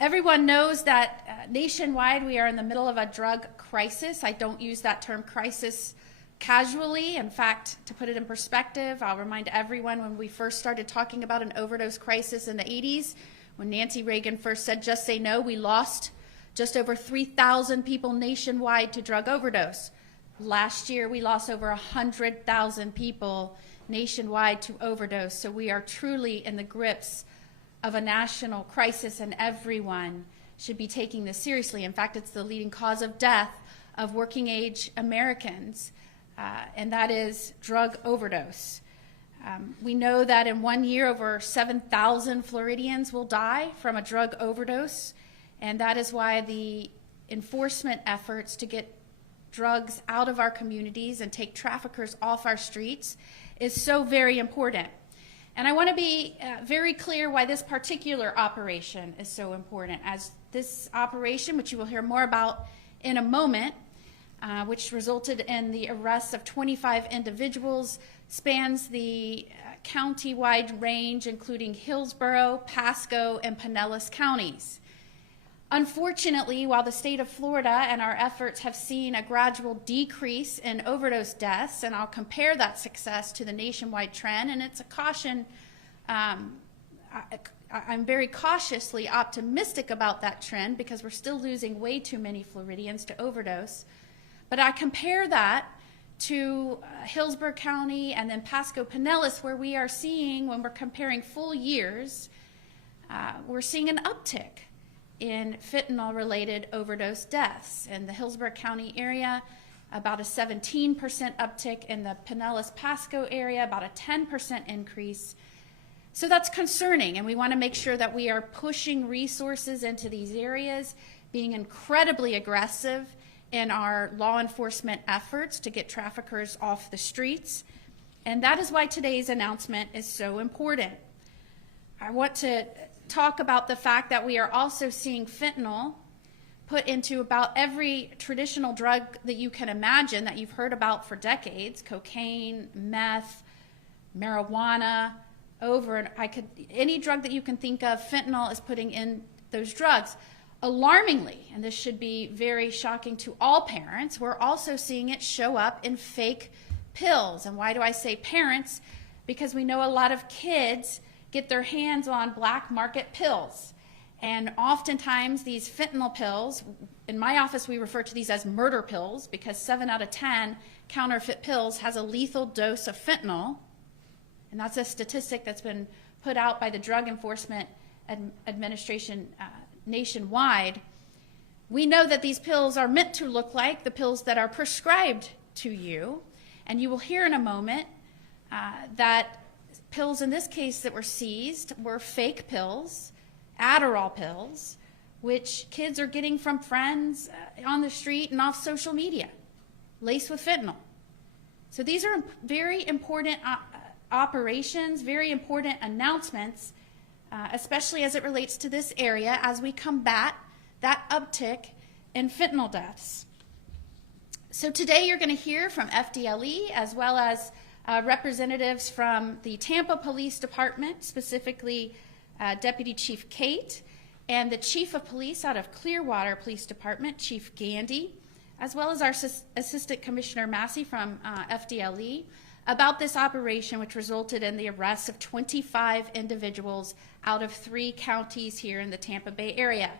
Everyone knows that nationwide we are in the middle of a drug crisis. I don't use that term crisis casually. In fact, to put it in perspective, I'll remind everyone when we first started talking about an overdose crisis in the 80s, when Nancy Reagan first said, just say no, we lost just over 3,000 people nationwide to drug overdose. Last year, we lost over 100,000 people nationwide to overdose. So we are truly in the grips of a national crisis, and everyone should be taking this seriously. In fact, it's the leading cause of death of working age Americans, and that is drug overdose. We know that in 1 year, over 7,000 Floridians will die from a drug overdose, and that is why the enforcement efforts to get drugs out of our communities and take traffickers off our streets is so very important. And I want to be very clear why this particular operation is so important, as this operation, which you will hear more about in a moment, which resulted in the arrests of 25 individuals, spans the county-wide range, including Hillsborough, Pasco, and Pinellas counties. Unfortunately, while the state of Florida and our efforts have seen a gradual decrease in overdose deaths, and I'll compare that success to the nationwide trend, and it's a caution, I'm very cautiously optimistic about that trend because we're still losing way too many Floridians to overdose. But I compare that to Hillsborough County and then Pasco Pinellas, where we are seeing, when we're comparing full years, we're seeing an uptick in fentanyl-related overdose deaths. In the Hillsborough County area, about a 17% uptick. In the Pinellas-Pasco area, about a 10% increase. So that's concerning, and we want to make sure that we are pushing resources into these areas, being incredibly aggressive in our law enforcement efforts to get traffickers off the streets. And that is why today's announcement is so important. I want to talk about the fact that we are also seeing fentanyl put into about every traditional drug that you can imagine that you've heard about for decades: cocaine, meth, marijuana, any drug that you can think of, fentanyl is putting in those drugs. Alarmingly, and this should be very shocking to all parents, we're also seeing it show up in fake pills. And why do I say parents? Because we know a lot of kids get their hands on black market pills. And oftentimes these fentanyl pills, in my office we refer to these as murder pills, because 7 out of 10 counterfeit pills has a lethal dose of fentanyl. And that's a statistic that's been put out by the Drug Enforcement Administration nationwide. We know that these pills are meant to look like the pills that are prescribed to you. And you will hear in a moment that pills in this case that were seized were fake pills, Adderall pills, which kids are getting from friends on the street and off social media, laced with fentanyl. So these are very important operations, very important announcements, especially as it relates to this area as we combat that uptick in fentanyl deaths. So today you're going to hear from FDLE as well as representatives from the Tampa Police Department, specifically Deputy Chief Kate, and the Chief of Police out of Clearwater Police Department, Chief Gandy, as well as our Assistant Commissioner Massey from FDLE, about this operation which resulted in the arrest of 25 individuals out of 3 counties here in the Tampa Bay area.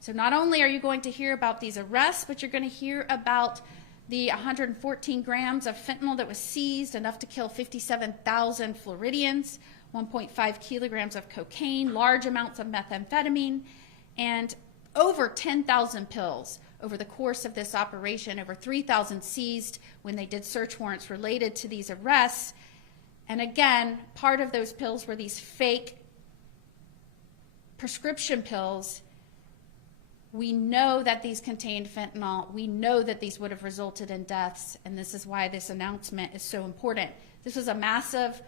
So not only are you going to hear about these arrests, but you're going to hear about the 114 grams of fentanyl that was seized, enough to kill 57,000 Floridians, 1.5 kilograms of cocaine, large amounts of methamphetamine, and over 10,000 pills over the course of this operation, over 3,000 seized when they did search warrants related to these arrests. And again, part of those pills were these fake prescription pills. We know that these contained fentanyl. We know that these would have resulted in deaths, and this is why this announcement is so important. This was a massive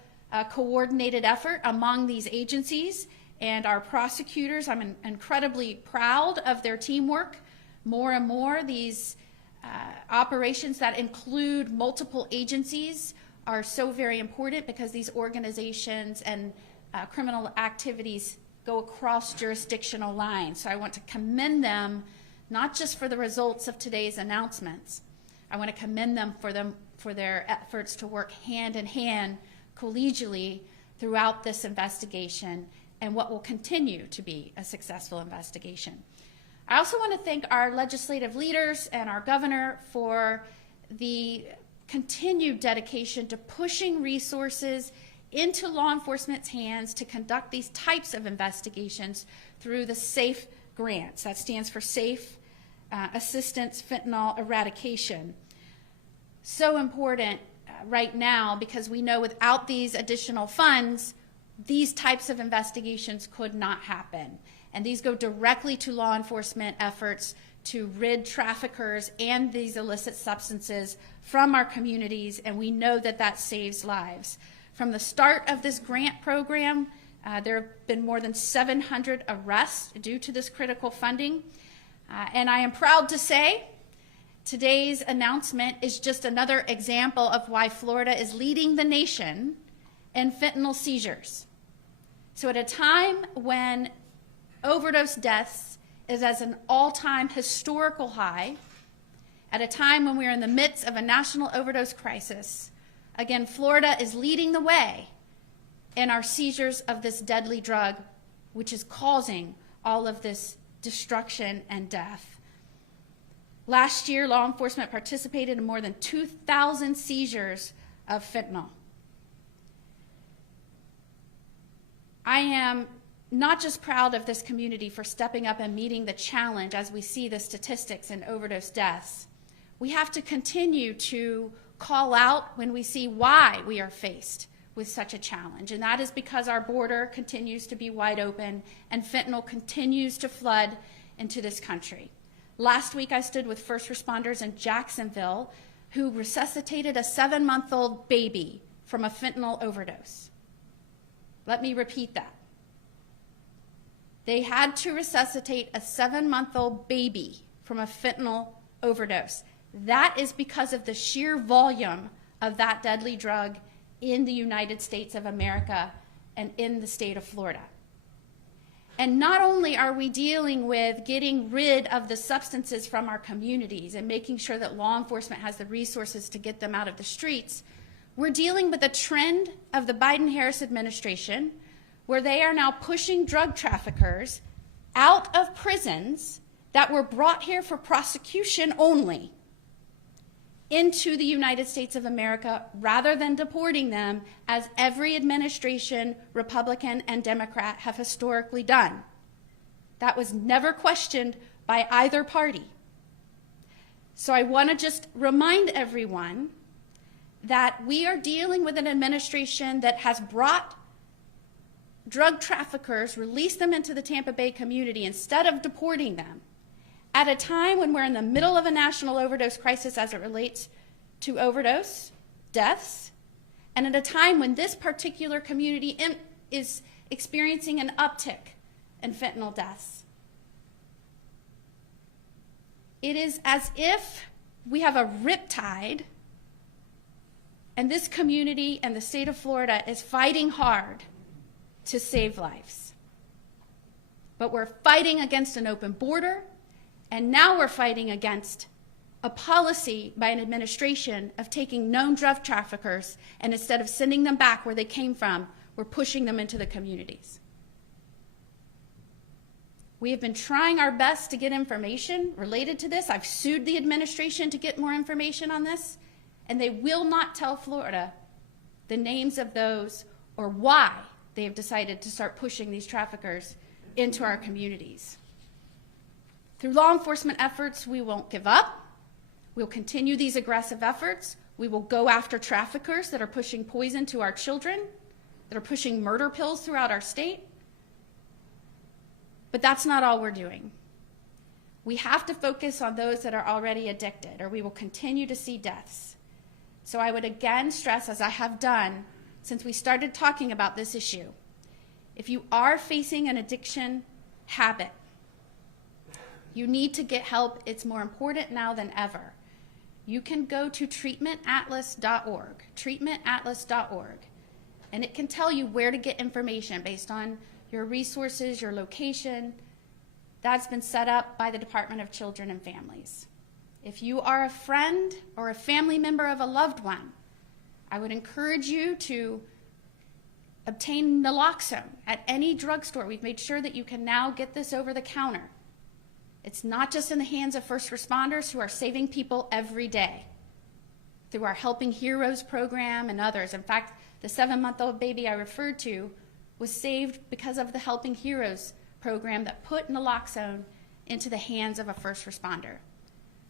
coordinated effort among these agencies and our prosecutors. I'm incredibly proud of their teamwork. More and more, these operations that include multiple agencies are so very important because these organizations and criminal activities go across jurisdictional lines. So I want to commend them, not just for the results of today's announcements. I want to commend them for their efforts to work hand in hand collegially throughout this investigation and what will continue to be a successful investigation. I also want to thank our legislative leaders and our governor for the continued dedication to pushing resources into law enforcement's hands to conduct these types of investigations through the SAFE grants. That stands for Safe Assistance Fentanyl Eradication. So important right now because we know without these additional funds, these types of investigations could not happen. And these go directly to law enforcement efforts to rid traffickers and these illicit substances from our communities, and we know that that saves lives. From the start of this grant program, there have been more than 700 arrests due to this critical funding. And I am proud to say today's announcement is just another example of why Florida is leading the nation in fentanyl seizures. So at a time when overdose deaths is at an all-time historical high, at a time when we are in the midst of a national overdose crisis, again, Florida is leading the way in our seizures of this deadly drug, which is causing all of this destruction and death. Last year, law enforcement participated in more than 2,000 seizures of fentanyl. I am not just proud of this community for stepping up and meeting the challenge as we see the statistics in overdose deaths. We have to continue to call out when we see why we are faced with such a challenge, and that is because our border continues to be wide open and fentanyl continues to flood into this country. Last week I stood with first responders in Jacksonville who resuscitated a 7-month-old baby from a fentanyl overdose. Let me repeat that. They had to resuscitate a 7-month-old baby from a fentanyl overdose. That is because of the sheer volume of that deadly drug in the United States of America and in the state of Florida. And not only are we dealing with getting rid of the substances from our communities and making sure that law enforcement has the resources to get them out of the streets, we're dealing with a trend of the Biden-Harris administration where they are now pushing drug traffickers out of prisons that were brought here for prosecution only into the United States of America rather than deporting them as every administration, Republican and Democrat, have historically done. That was never questioned by either party. So I want to just remind everyone that we are dealing with an administration that has brought drug traffickers, released them into the Tampa Bay community instead of deporting them, at a time when we're in the middle of a national overdose crisis as it relates to overdose deaths, and at a time when this particular community is experiencing an uptick in fentanyl deaths. It is as if we have a riptide, and this community and the state of Florida is fighting hard to save lives. But we're fighting against an open border, and now we're fighting against a policy by an administration of taking known drug traffickers and instead of sending them back where they came from, we're pushing them into the communities. We have been trying our best to get information related to this. I've sued the administration to get more information on this, and they will not tell Florida the names of those or why they have decided to start pushing these traffickers into our communities. Through law enforcement efforts, we won't give up. We'll continue these aggressive efforts. We will go after traffickers that are pushing poison to our children, that are pushing murder pills throughout our state. But that's not all we're doing. We have to focus on those that are already addicted, or we will continue to see deaths. So I would again stress, as I have done since we started talking about this issue, if you are facing an addiction habit, you need to get help. It's more important now than ever. You can go to treatmentatlas.org, treatmentatlas.org, and it can tell you where to get information based on your resources, your location. That's been set up by the Department of Children and Families. If you are a friend or a family member of a loved one, I would encourage you to obtain naloxone at any drugstore. We've made sure that you can now get this over the counter. It's not just in the hands of first responders who are saving people every day through our Helping Heroes program and others. In fact, the 7-month-old baby I referred to was saved because of the Helping Heroes program that put naloxone into the hands of a first responder.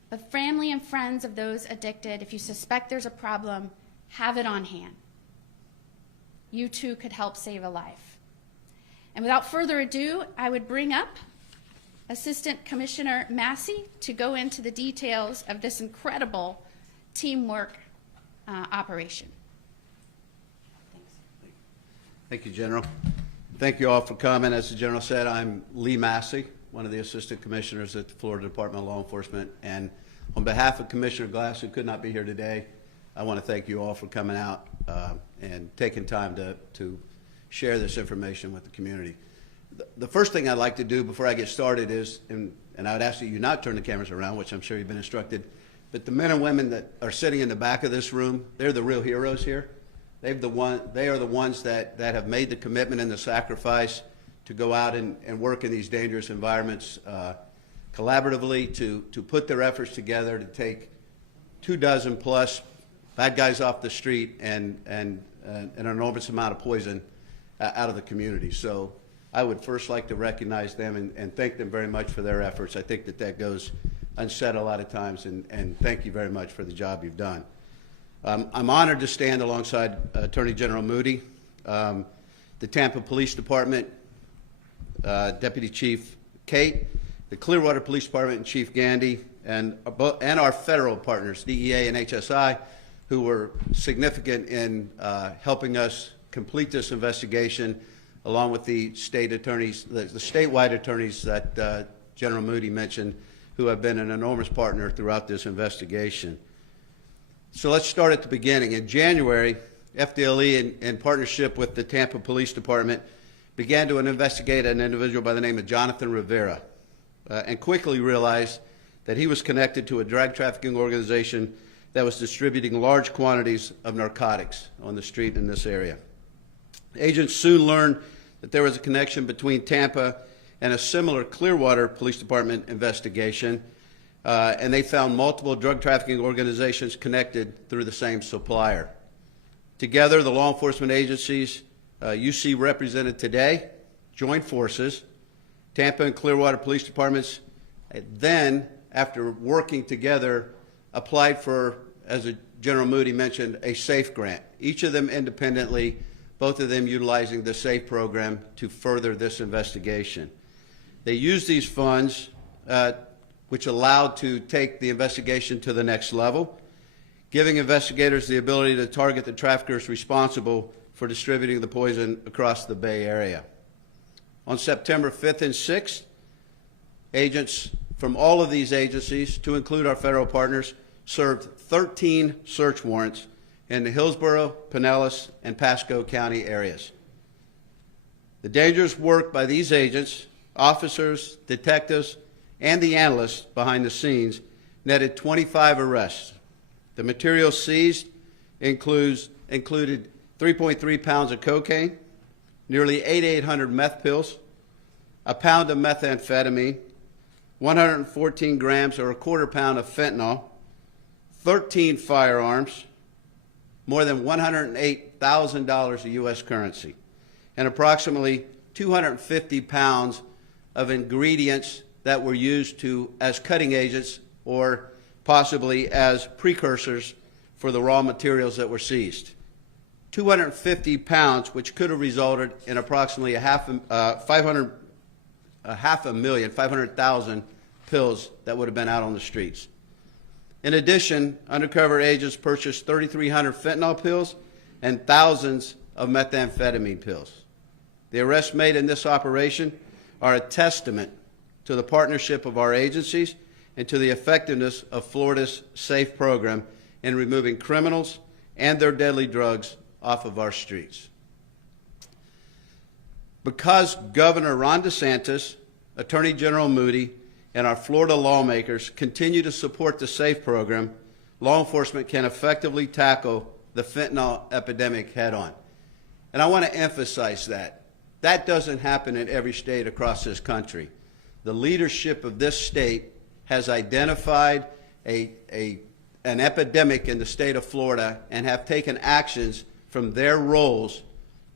But family and friends of those addicted, if you suspect there's a problem, have it on hand. You too could help save a life. And without further ado, I would bring up Assistant Commissioner Massey to go into the details of this incredible teamwork operation. Thanks. Thank you, General. Thank you all for coming. As the General said, I'm Lee Massey, one of the Assistant Commissioners at the Florida Department of Law Enforcement. And on behalf of Commissioner Glass, who could not be here today, I want to thank you all for coming out and taking time to share this information with the community. The first thing I'd like to do before I get started is, and I would ask that you not turn the cameras around, which I'm sure you've been instructed, but the men and women that are sitting in the back of this room, they're the real heroes here. They are the ones that have made the commitment and the sacrifice to go out and work in these dangerous environments collaboratively, to put their efforts together to take 24 plus bad guys off the street and an enormous amount of poison out of the community. So I would first like to recognize them and thank them very much for their efforts. I think that goes unsaid a lot of times, and thank you very much for the job you've done. I'm honored to stand alongside Attorney General Moody, the Tampa Police Department, Deputy Chief Kate, the Clearwater Police Department and Chief Gandy, and our federal partners, DEA and HSI, who were significant in helping us complete this investigation, along with the state attorneys, the statewide attorneys that General Moody mentioned, who have been an enormous partner throughout this investigation. So let's start at the beginning. In January, FDLE, in partnership with the Tampa Police Department, began to investigate an individual by the name of Jonathan Rivera, and quickly realized that he was connected to a drug trafficking organization that was distributing large quantities of narcotics on the street in this area. Agents soon learned that there was a connection between Tampa and a similar Clearwater Police Department investigation, and they found multiple drug trafficking organizations connected through the same supplier. Together, the law enforcement agencies you see represented today joined forces. Tampa and Clearwater Police Departments then, after working together, applied for, as General Moody mentioned, a SAFE grant, each of them independently, both of them utilizing the SAFE program to further this investigation. They used these funds, which allowed to take the investigation to the next level, giving investigators the ability to target the traffickers responsible for distributing the poison across the Bay Area. On September 5th and 6th, agents from all of these agencies, to include our federal partners, served 13 search warrants in the Hillsborough, Pinellas, and Pasco County areas. The dangerous work by these agents, officers, detectives, and the analysts behind the scenes netted 25 arrests. The material seized included 3.3 pounds of cocaine, nearly 8,800 meth pills, a pound of methamphetamine, 114 grams or a quarter pound of fentanyl, 13 firearms, more than $108,000 of U.S. currency, and approximately 250 pounds of ingredients that were used as cutting agents or possibly as precursors for the raw materials that were seized. 250 pounds, which could have resulted in approximately 500,000 pills that would have been out on the streets. In addition, undercover agents purchased 3,300 fentanyl pills and thousands of methamphetamine pills. The arrests made in this operation are a testament to the partnership of our agencies and to the effectiveness of Florida's SAFE program in removing criminals and their deadly drugs off of our streets. Because Governor Ron DeSantis, Attorney General Moody, and our Florida lawmakers continue to support the SAFE program, law enforcement can effectively tackle the fentanyl epidemic head on. And I want to emphasize that. That doesn't happen in every state across this country. The leadership of this state has identified an epidemic in the state of Florida and have taken actions from their roles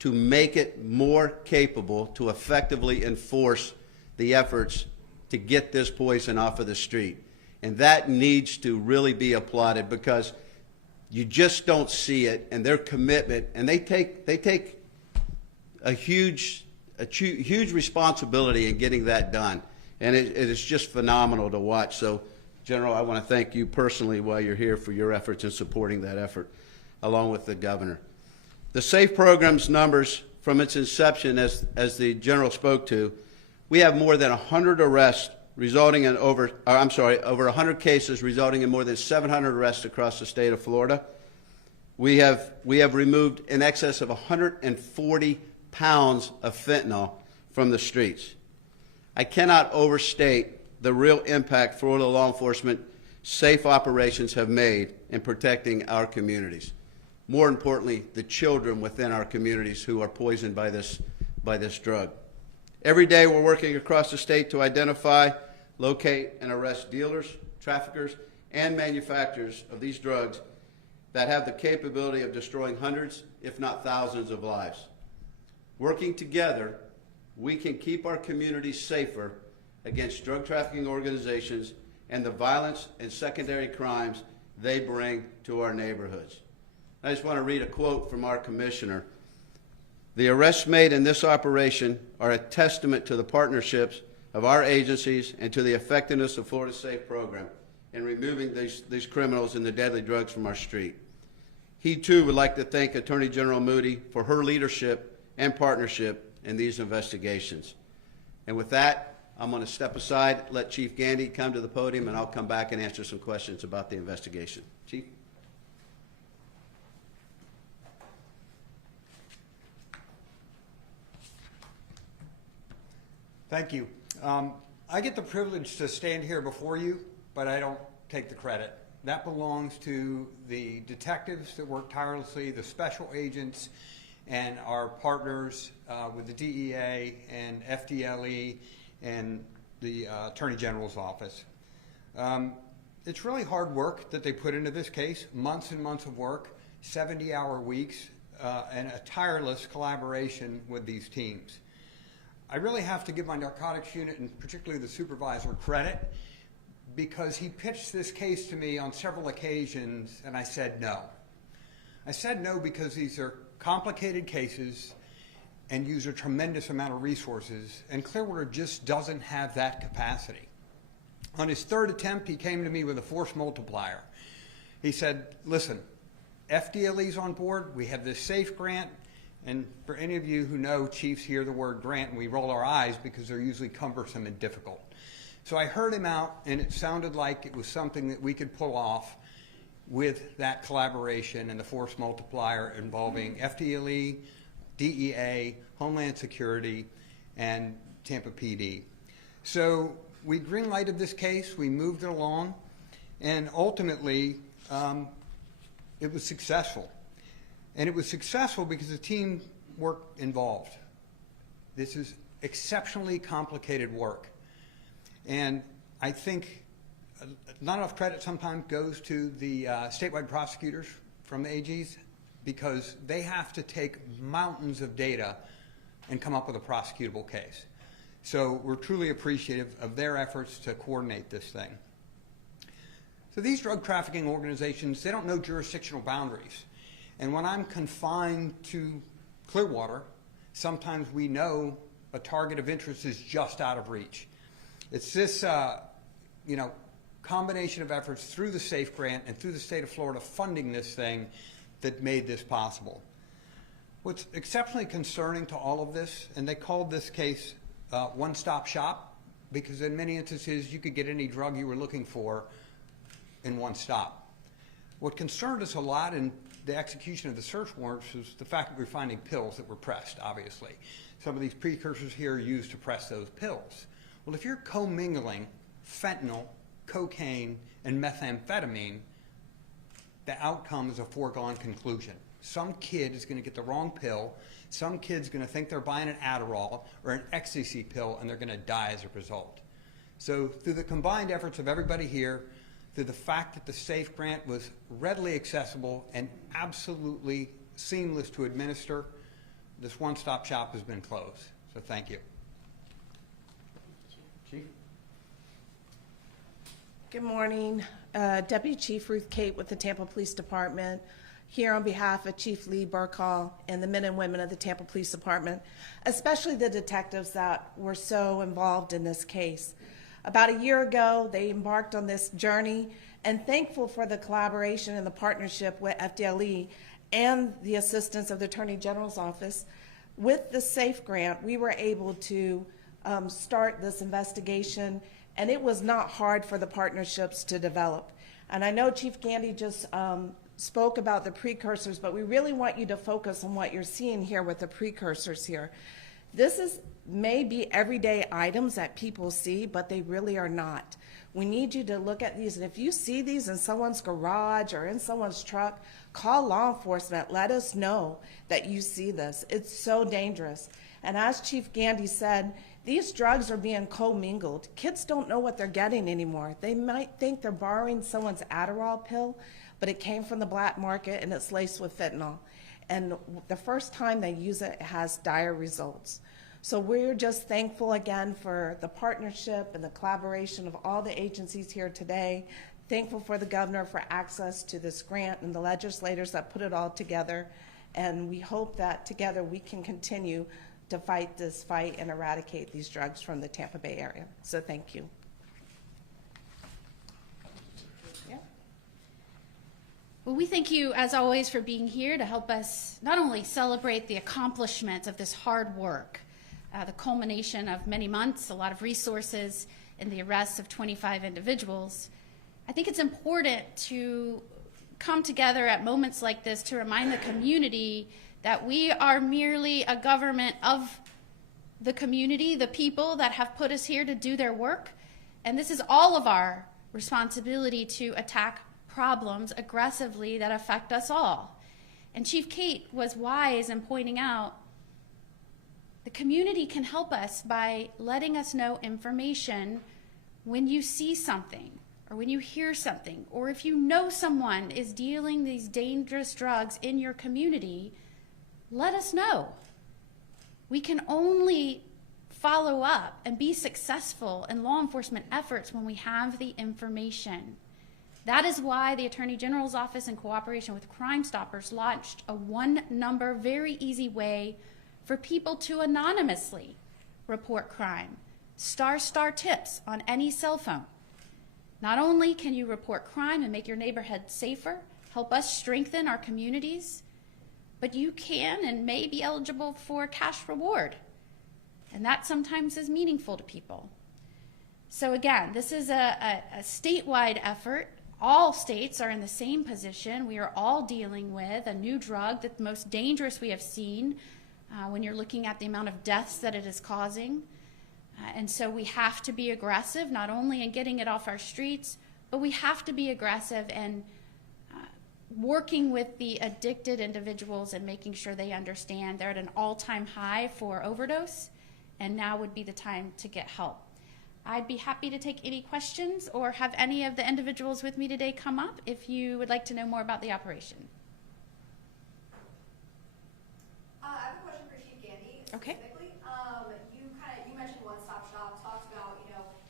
to make it more capable to effectively enforce the efforts to get this poison off of the street. And that needs to really be applauded, because you just don't see it, and their commitment, and they take a huge responsibility in getting that done. And it is just phenomenal to watch. So, General, I want to thank you personally while you're here for your efforts in supporting that effort, along with the governor. The SAFE program's numbers from its inception, as the General spoke to, we have more than 100 arrests resulting in over 100 cases resulting in more than 700 arrests across the state of Florida. We have removed in excess of 140 pounds of fentanyl from the streets. I cannot overstate the real impact Florida law enforcement SAFE operations have made in protecting our communities. More importantly, the children within our communities who are poisoned by this drug. Every day we're working across the state to identify, locate, and arrest dealers, traffickers, and manufacturers of these drugs that have the capability of destroying hundreds, if not thousands, of lives. Working together, we can keep our communities safer against drug trafficking organizations and the violence and secondary crimes they bring to our neighborhoods. I just want to read a quote from our commissioner. "The arrests made in this operation are a testament to the partnerships of our agencies and to the effectiveness of Florida's SAFE program in removing these criminals and the deadly drugs from our street." He too would like to thank Attorney General Moody for her leadership and partnership in these investigations. And with that, I'm going to step aside, let Chief Gandy come to the podium, and I'll come back and answer some questions about the investigation. Chief? Thank you. I get the privilege to stand here before you, but I don't take the credit. That belongs to the detectives that work tirelessly, the special agents, and our partners with the DEA and FDLE and the Attorney General's office. It's really hard work that they put into this case, months and months of work, 70-hour weeks, and a tireless collaboration with these teams. I really have to give my narcotics unit, and particularly the supervisor, credit, because he pitched this case to me on several occasions, and I said no. I said no because these are complicated cases and use a tremendous amount of resources, and Clearwater just doesn't have that capacity. On his third attempt, he came to me with a force multiplier. He said, listen, FDLE's on board, we have this SAFE grant, and for any of you who know, chiefs hear the word grant and we roll our eyes because they're usually cumbersome and difficult. So I heard him out, and it sounded like it was something that we could pull off with that collaboration and the force multiplier involving FDLE, DEA, Homeland Security, and Tampa PD. So we green-lighted this case, we moved it along, and ultimately it was successful. And it was successful because the team work involved. This is exceptionally complicated work. And I think not enough credit sometimes goes to the statewide prosecutors from the AGs, because they have to take mountains of data and come up with a prosecutable case. So we're truly appreciative of their efforts to coordinate this thing. So these drug trafficking organizations, they don't know jurisdictional boundaries. And when I'm confined to Clearwater, sometimes we know a target of interest is just out of reach. It's this combination of efforts through the SAFE grant and through the state of Florida funding this thing that made this possible. What's exceptionally concerning to all of this, and they called this case one-stop shop, because in many instances you could get any drug you were looking for in one stop. What concerned us a lot, and the execution of the search warrants was the fact that we're finding pills that were pressed, obviously. Some of these precursors here are used to press those pills. Well, if you're commingling fentanyl, cocaine, and methamphetamine, the outcome is a foregone conclusion. Some kid is going to get the wrong pill. Some kid's going to think they're buying an Adderall or an ecstasy pill, and they're going to die as a result. So through the combined efforts of everybody here, through the fact that the SAFE grant was readily accessible and absolutely seamless to administer, this one-stop shop has been closed. So thank you. Chief? Good morning. Deputy Chief Ruth Kate with the Tampa Police Department, here on behalf of Chief Lee Burkhall and the men and women of the Tampa Police Department, especially the detectives that were so involved in this case. About a year ago, they embarked on this journey, and thankful for the collaboration and the partnership with FDLE and the assistance of the Attorney General's office. With the SAFE grant, we were able to start this investigation, and it was not hard for the partnerships to develop. And I know Chief Gandy just spoke about the precursors, but we really want you to focus on what you're seeing here with the precursors here. This is maybe everyday items that people see, but they really are not. We need you to look at these, and if you see these in someone's garage or in someone's truck, call law enforcement. Let us know that you see this. It's so dangerous. And as Chief Gandy said, these drugs are being commingled. Kids don't know what they're getting anymore. They might think they're borrowing someone's Adderall pill, but it came from the black market and it's laced with fentanyl. And the first time they use it, it has dire results. So we're just thankful again for the partnership and the collaboration of all the agencies here today. Thankful for the governor for access to this grant and the legislators that put it all together. And we hope that together we can continue to fight this fight and eradicate these drugs from the Tampa Bay area. So thank you. Yeah. Well, we thank you, as always, for being here to help us not only celebrate the accomplishments of this hard work, the culmination of many months, a lot of resources, and the arrests of 25 individuals. I think it's important to come together at moments like this to remind the community that we are merely a government of the community, the people that have put us here to do their work. And this is all of our responsibility to attack problems aggressively that affect us all. And Chief Kate was wise in pointing out the community can help us by letting us know information when you see something or when you hear something, or if you know someone is dealing these dangerous drugs in your community, let us know. We can only follow up and be successful in law enforcement efforts when we have the information. That is why the Attorney General's Office, in cooperation with Crime Stoppers, launched a one-number, very easy way for people to anonymously report crime. ** tips on any cell phone. Not only can you report crime and make your neighborhood safer, help us strengthen our communities, but you can and may be eligible for cash reward. And that sometimes is meaningful to people. So again, this is a statewide effort. All states are in the same position. We are all dealing with a new drug, the most dangerous we have seen when you're looking at the amount of deaths that it is causing. And so we have to be aggressive, not only in getting it off our streets, but we have to be aggressive in working with the addicted individuals and making sure they understand they're at an all-time high for overdose, and now would be the time to get help. I'd be happy to take any questions or have any of the individuals with me today come up if you would like to know more about the operation. I have a question for Chief Gandy Okay. specifically. You mentioned one-stop shop, talked about,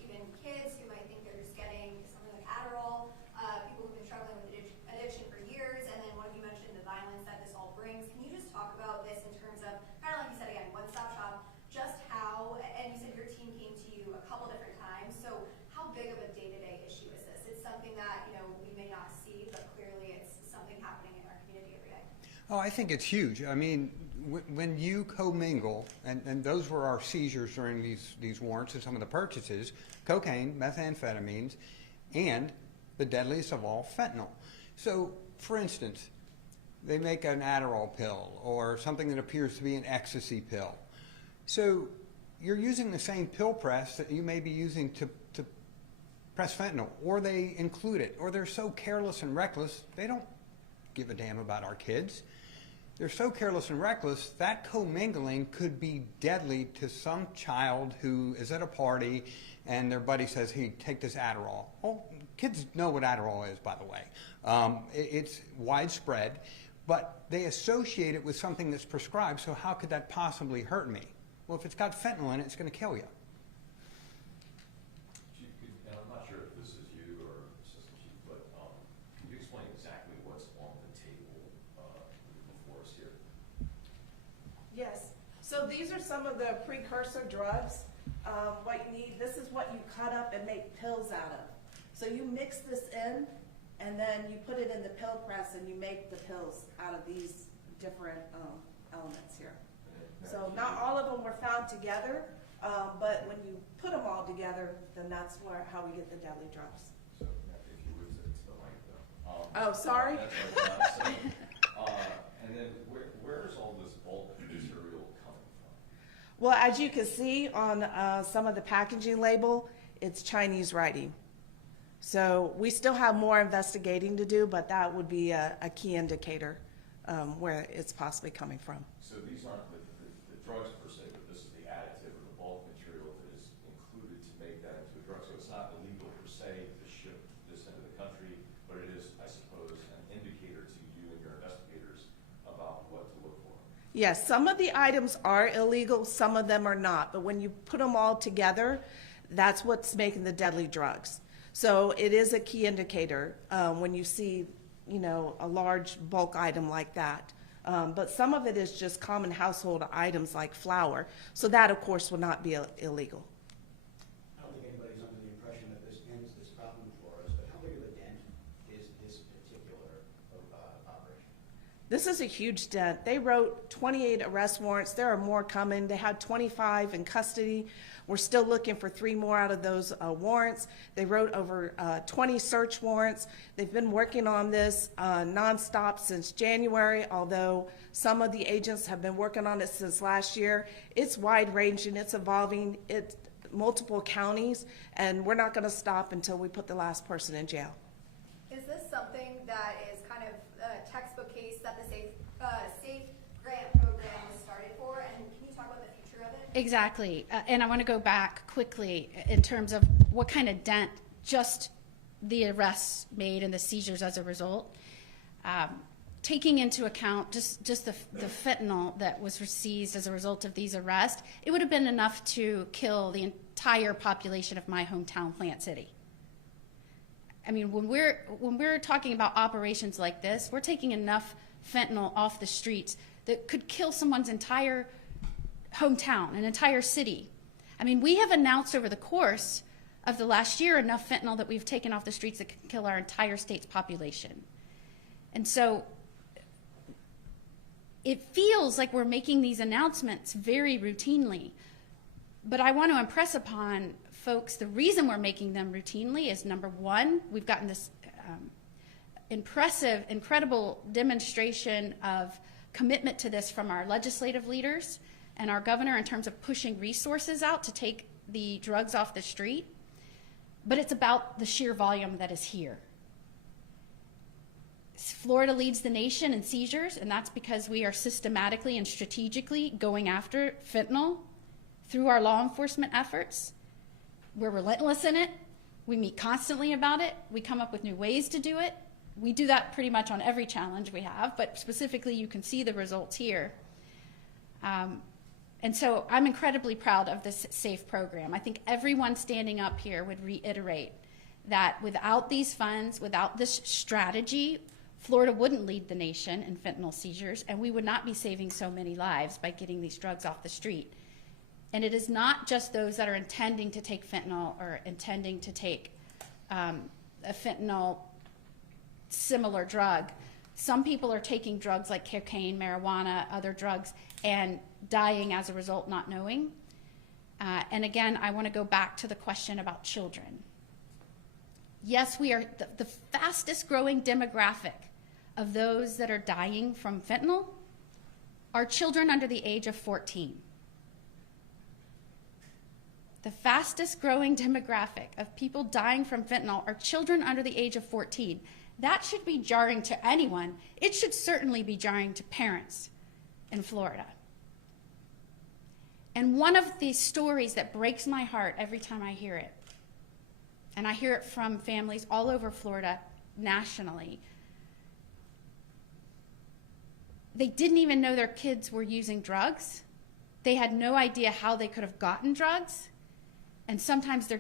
even kids who might think they're just getting something like Adderall, people who've been struggling with addiction for years, and then one of you mentioned the violence that this all brings. Can you just talk about this in terms of, kind of like you said again, one-stop shop, just how, and you said your team came to you a couple different times, so how big of a day-to-day issue is this? It's something that, we may not see, but clearly it's something happening in our community every day. Oh, I think it's huge. I mean, when you commingle, and those were our seizures during these warrants and some of the purchases, cocaine, methamphetamines, and the deadliest of all, fentanyl. So, for instance, they make an Adderall pill or something that appears to be an ecstasy pill. So you're using the same pill press that you may be using to press fentanyl, or they include it, or they're so careless and reckless, they don't give a damn about our kids. They're so careless and reckless, that commingling could be deadly to some child who is at a party and their buddy says, hey, take this Adderall. Well, kids know what Adderall is, by the way. It's widespread, but they associate it with something that's prescribed, so how could that possibly hurt me? Well, if it's got fentanyl in it, it's going to kill you. Chief, and I'm not sure if this is you or Assistant Chief, but can you explain exactly what's on the table before us here? Yes. So these are some of the precursor drugs. What you need, this is what you cut up and make pills out of. So you mix this in, and then you put it in the pill press, and you make the pills out of these different elements here. So not all of them were found together, but when you put them all together, then that's how we get the deadly drugs. So if you would say it's the mic though. Oh, sorry. That's what and then where is all this bulk material coming from? Well, as you can see on some of the packaging label, it's Chinese writing. So we still have more investigating to do, but that would be a key indicator where it's possibly coming from. So these aren't the drugs per se, but this is the additive or the bulk material that is included to make that into a drug. So it's not illegal per se to ship this into the country, but it is, I suppose, an indicator to you and your investigators about what to look for. Yes, some of the items are illegal, some of them are not. But when you put them all together, that's what's making the deadly drugs. So it is a key indicator when you see, a large bulk item like that. But some of it is just common household items like flour. So that, of course, will not be illegal. I don't think anybody's under the impression that this ends this problem for us, but how big of a dent is this particular operation? This is a huge dent. They wrote 28 arrest warrants. There are more coming. They had 25 in custody. We're still looking for 3 more out of those warrants. They wrote over 20 search warrants. They've been working on this nonstop since January, although some of the agents have been working on it since last year. It's wide-ranging. It's evolving. It's multiple counties, and we're not going to stop until we put the last person in jail. Is this something that is kind of a textbook case that the SAFE grant program was started for? And can you talk about the future of it? Exactly. And I want to go back quickly in terms of what kind of dent just the arrests made and the seizures as a result. Taking into account just the fentanyl that was seized as a result of these arrests, it would have been enough to kill the entire population of my hometown, Plant City. I mean, when we're talking about operations like this, we're taking enough fentanyl off the streets that could kill someone's entire hometown, an entire city. I mean, we have announced over the course of the last year enough fentanyl that we've taken off the streets that can kill our entire state's population. And so it feels like we're making these announcements very routinely. But I want to impress upon folks, the reason we're making them routinely is, number one, we've gotten this impressive, incredible demonstration of commitment to this from our legislative leaders and our governor in terms of pushing resources out to take the drugs off the street. But it's about the sheer volume that is here. Florida leads the nation in seizures, and that's because we are systematically and strategically going after fentanyl through our law enforcement efforts. We're relentless in it. We meet constantly about it. We come up with new ways to do it. We do that pretty much on every challenge we have, but specifically you can see the results here. And so I'm incredibly proud of this SAFE program. I think everyone standing up here would reiterate that without these funds, without this strategy, Florida wouldn't lead the nation in fentanyl seizures, and we would not be saving so many lives by getting these drugs off the street. And it is not just those that are intending to take fentanyl or intending to take a fentanyl similar drug. Some people are taking drugs like cocaine, marijuana, other drugs, and dying as a result, not knowing. And again, I want to go back to the question about children. Yes, we are the fastest growing demographic of those that are dying from fentanyl are children under the age of 14. The fastest growing demographic of people dying from fentanyl are children under the age of 14. That should be jarring to anyone. It should certainly be jarring to parents in Florida. And one of the stories that breaks my heart every time I hear it, and I hear it from families all over Florida nationally, they didn't even know their kids were using drugs. They had no idea how they could have gotten drugs. And sometimes they're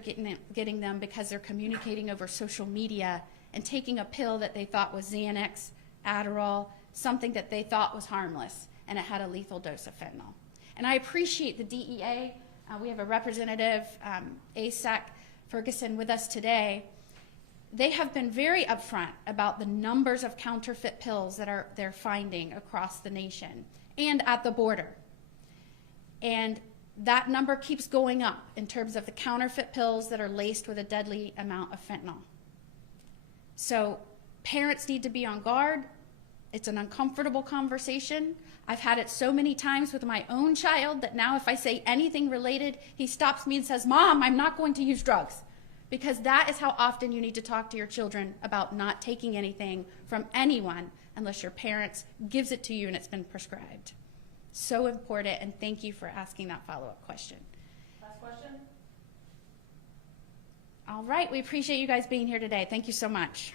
getting them because they're communicating over social media and taking a pill that they thought was Xanax, Adderall, something that they thought was harmless, and it had a lethal dose of fentanyl. And I appreciate the DEA. We have a representative, ASAC Ferguson, with us today. They have been very upfront about the numbers of counterfeit pills that they're finding across the nation and at the border. And that number keeps going up in terms of the counterfeit pills that are laced with a deadly amount of fentanyl. So parents need to be on guard. It's an uncomfortable conversation. I've had it so many times with my own child that now if I say anything related, he stops me and says, "Mom, I'm not going to use drugs." Because that is how often you need to talk to your children about not taking anything from anyone unless your parents gives it to you and it's been prescribed. So important, and thank you for asking that follow-up question. Last question? All right, we appreciate you guys being here today. Thank you so much.